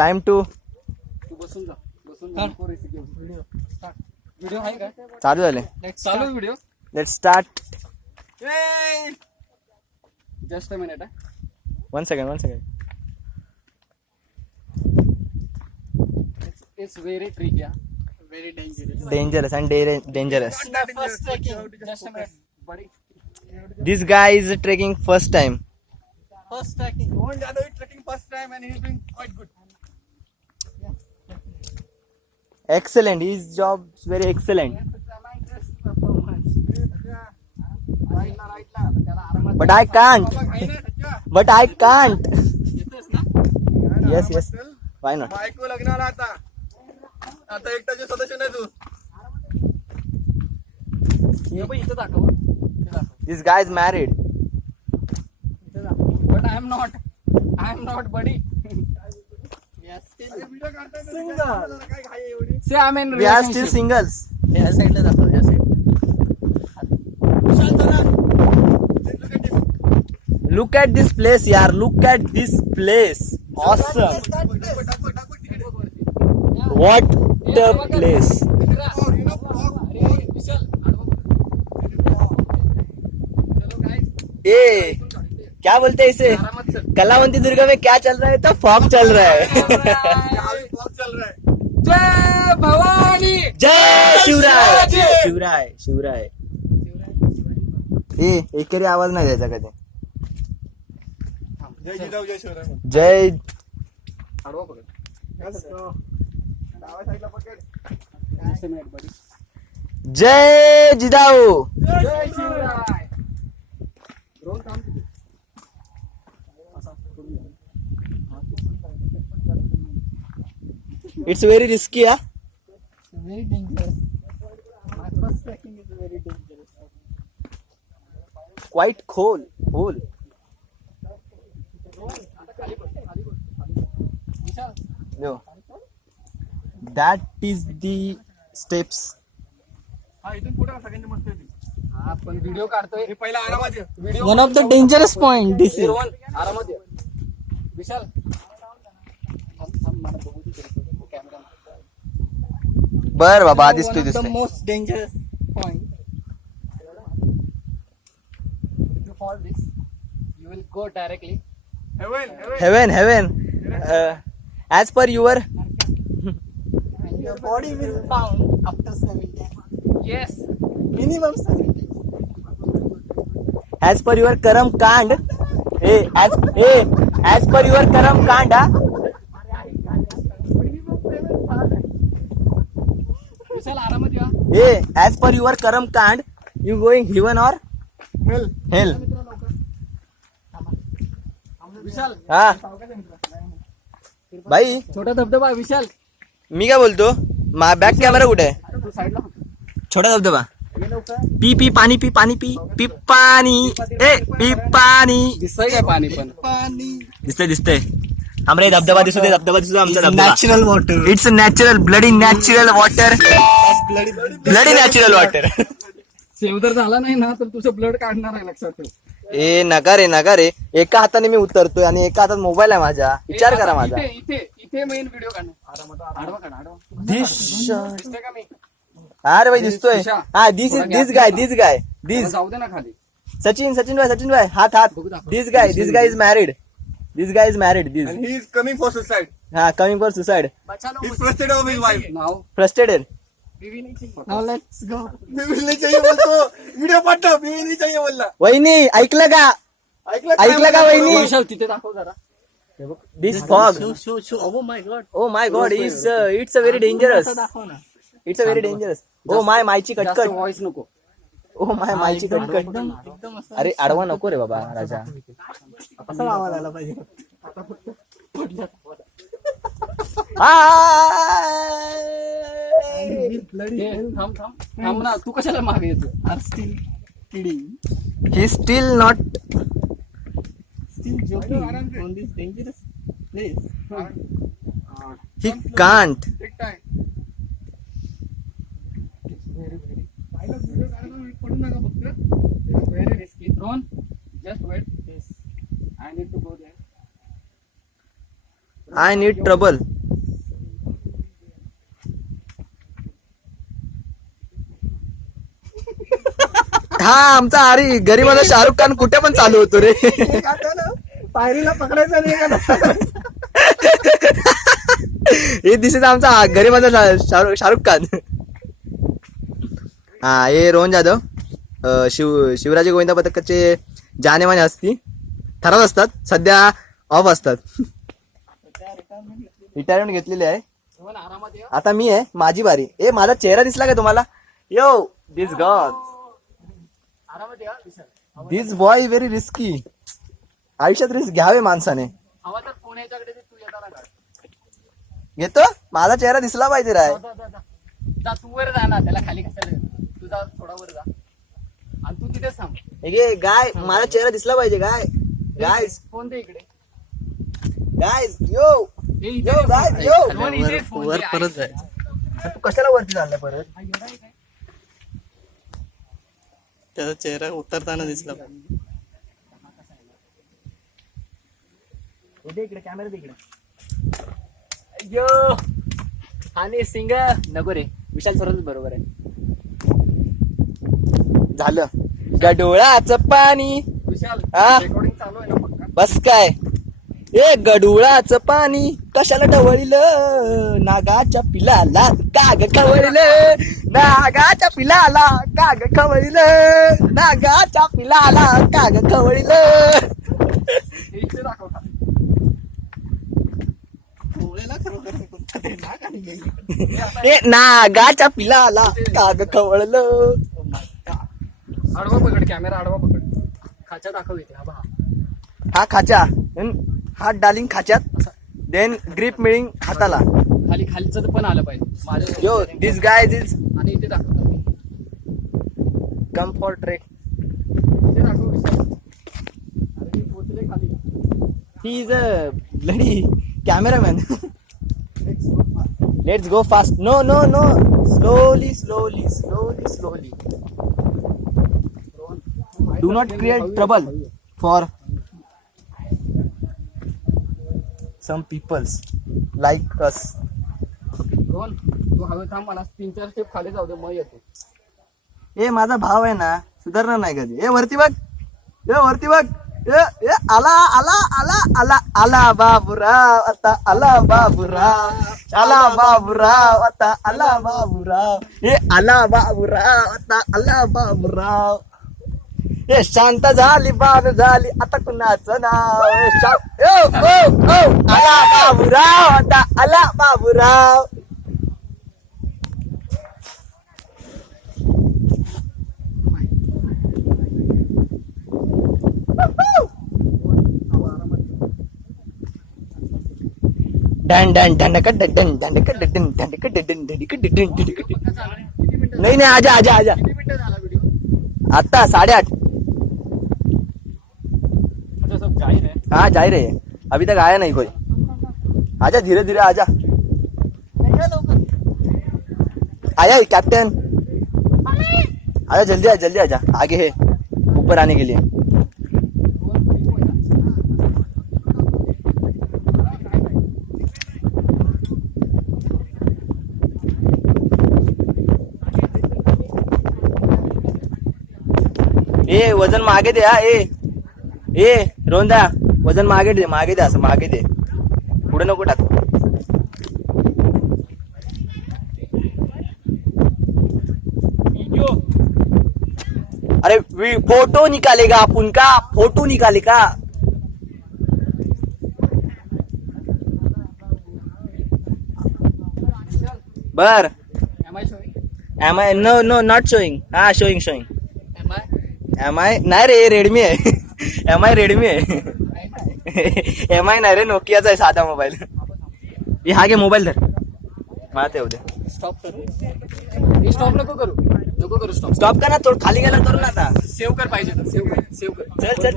Time to तू बसून जा नको रिस्क घेऊ. व्हिडिओ आहे का चालू झाले. चालू video. Let's start. Just a minute. One second. It's very tricky. Very dangerous. Dangerous and dangerous. First trekking. Just a minute buddy. This guy is trekking first time. First trekking. Mohan Jadhav is trekking first time and he is doing quite good. Excellent. His job is very excellent. But I can't. Yes. Why not? बायको लग्नाला आता एकटाचे सदस्य नाही तू. इथं दाखव. This guy is married. But I am not buddy. Yes, still single. Say I am in We are still singles. या साइडला दाखव. या side. Look at this place, yaar. Look at this place. Awesome. What a place. ए क्या बोलते हैं इसे? कलावंती दुर्गा में क्या चल रहा है? तो फॉग चल रहा है. जय भवानी. जय शिवराय. एक तरी आवाज नाही द्यायचा कधी. जय जिजाऊ जय शिवराय. जय आडवा पकड. डाव्या साईडला पकड. Just a minute, buddy. जय जिजाऊ. जय शिवराय. ड्रोन काम किती? It's very risky, yeah. Very dangerous. My first trekking is very dangerous. Quite cool. No. That is the steps. हा इथून पुढे सगळ्यांची मस्त येते. हा पण व्हिडिओ काढतोय. हे पहिला आरामात ये. Video One of the dangerous point. This is. आरामात ये. विशाल मला बघू दे कॅमेरा. बर बाबा दिसतोय. Most dangerous point. If you fall this, you will go directly. Heaven. As per your And your body will be found after 7 days. Yes. Minimum 7 days. as per your karam kand. As per your karam kand. विशाल आरामात या. As per your karam kand, you going heaven or hell? विशाल हा भाई छोटा धबधबा आहे. विशाल मी काय बोलतो. Back camera कुठे आहे? तू साईडला छोटा धबधबा. ये लवकर. पी पाणी पी पाणी. दिसतंय काय पाणी? पण दिसतंय. आमरे धबधबा दिसतो आमचा धबधबा. Natural water. It's natural bloody natural water. Bloody natural water. Save जर झाला नाही ना तर तुझं ब्लड काढणार आहे. लक्षात ठेव. नका रे. एका हाताने मी उतरतोय आणि एका हातात मोबाईल आहे माझा. विचार करा माझा. इथे मेन व्हिडिओ काढणार. आडवा काढ. दिसतंय का मी? अरे भाई दिसतोय. हा दिस गाय. जाऊ दे ना खाली. सचिन भाई हात. दिस guy is married. This guy is married. And he is coming for suicide. Coming for suicide. He's frustrated of his wife. Now Frustrated. let's go. बीवी नहीं चाहिए बोलतो. व्हिडिओ पाठव. बीवी नहीं चाहिए बोलला. वहिनी ऐकलं का वहिनी? विशाल तिथे दाखव जरा. This fog. Show. Oh my god, it's a very dangerous. दाखव ना. It's a very dangerous. Oh my मायची कटकट. व्हॉइस नको. Oh my मायची कटकट. एकदम असं. अरे आडवा नको रे बाबा राजा. असा आवाज आला पाहिजे. थांब ना. तू कशाला मागे येतो? Still kidding. He's still not. Still joking on this dangerous place. He can't. Take time. It's very risky. Drone, just wait. Yes. I need to go there. I need trouble. हा आमचा आरी गरीबाचा शाहरुख खान कुठे पण चालू होतो रे. एक आठवलं, पायरीला पकडायचं नाही का. हे दिसेल आमचा गरीबाचा शाहरुख खान. हा हे रोहन जाधव शिवराजे गोविंदा पथकाचे जानेमाने असती ठरत असतात, सध्या ऑफ असतात. रिटायरमेंट घेतलेली आहे. आता मी आहे, माझी बारी. ए माझा चेहरा दिसला का तुम्हाला? यो दिस गॉड, दिस बॉय व्हेरी रिस्की. आयुष्यात रिस्क घ्यावे माणसाने. घेतो, माझा चेहरा दिसला पाहिजे राय. तू वर जा ना, त्याला खाली कशाला तुझा थोडा वर जा आणि तू तिथेच थांब. हे गाय, माझा चेहरा दिसला पाहिजे गाय. गायज फोन दे इकडे. गायज यो यो गायज यो. वर परत जाय. तू कशाला वरती चाललाय परत? त्याचा चेहरा उतरताना दिसला. इकडे कॅमेरा इकडे. यो आणि सिंग नको रे, विशाल सरच बरोबर आहे. झालं गडोळाचं पाणी. विशाल हा? रेकॉर्डिंग चालू आहे ना पक्का? बस काय ए गडुळाचं पाणी कशाला ढवळलं, नागाच्या पिलाला काग खवळलं, नागाच्या पिलाला काग खवळलं, नागाच्या पिलाला काग खवळलं. हे इथे दाखव खाली. डोळ्याला खरोखर ते नाक आणि गेली. ए नागाच्या पिलाला काग खवळलं. आडवा पकड, कॅमेरा आडवा पकड. खाचा दाखव इथे. हा बघा, हा खाचा, हात डालिंग खाच्यात, देन ग्रीप मिळिंग हाताला. खाली खालचं पण आलं पाहिजे माझ्या. यो दिस गाय इज आणि इथे दाखव मी. Come for trek. इथे दाखव विशाल. अरे मी पोचले खाली. He is a bloody cameraman. Let's go fast. No no no, slowly slowly slowly slowly. Do not create trouble for some peoples like us. Rohan तू हवे थांब, मला 3-4 स्टेप खाली जाऊ दे, मग येतो. ए माझा भाव आहे ना, सुधारणार नाही कधी. ए वरती बघ, ए वरती बघ. ए ए आला आला आला आला आला बाबूराव आता, आला बाबूराव, आला बाबूराव आता, आला बाबूराव. ए आला बाबूराव आता, आला बाबूराव. ए शांत झाली बाब झाली आता कुणाचं नाव. आला बाबूराव आता, आला Baburao. Done done done cut done done cut done done cut done done cut done done cut. नहीं नहीं आजा आजा आजा. किती मिनिटं झाला व्हिडिओ? आता 8:30. अच्छा सब जाहीर है. हाँ जा ही रहे हैं, अभी तक आया नहीं कोई. आजा धीरे धीरे आजा. आया कैप्टन, आजा जल्दी आजा, आगे है ऊपर आने के लिए. ए वजन मागे दे. हा ए रोंदा वजन मागे दे असं मागे दे, पुढे नको टाक. अरे फोटो निकालेगा अपन का, फोटो निकालेगा. बर M I showing. M I no no not showing. हा शोइंग एम आय नाही रे, रेडमी आहे. एम आय रेडमी आहे. एम आय नाही रे, नोकियाचा आहे साधा मोबाईल. हे हा घे मोबाईल धर, मला ते उद्या. स्टॉप कर. स्टॉप नको करू स्टॉप. स्टॉप का ना, थोडं खाली गेला करू ना आता. सेव्ह कर पाहिजे तर सेव्ह कर. चल चल.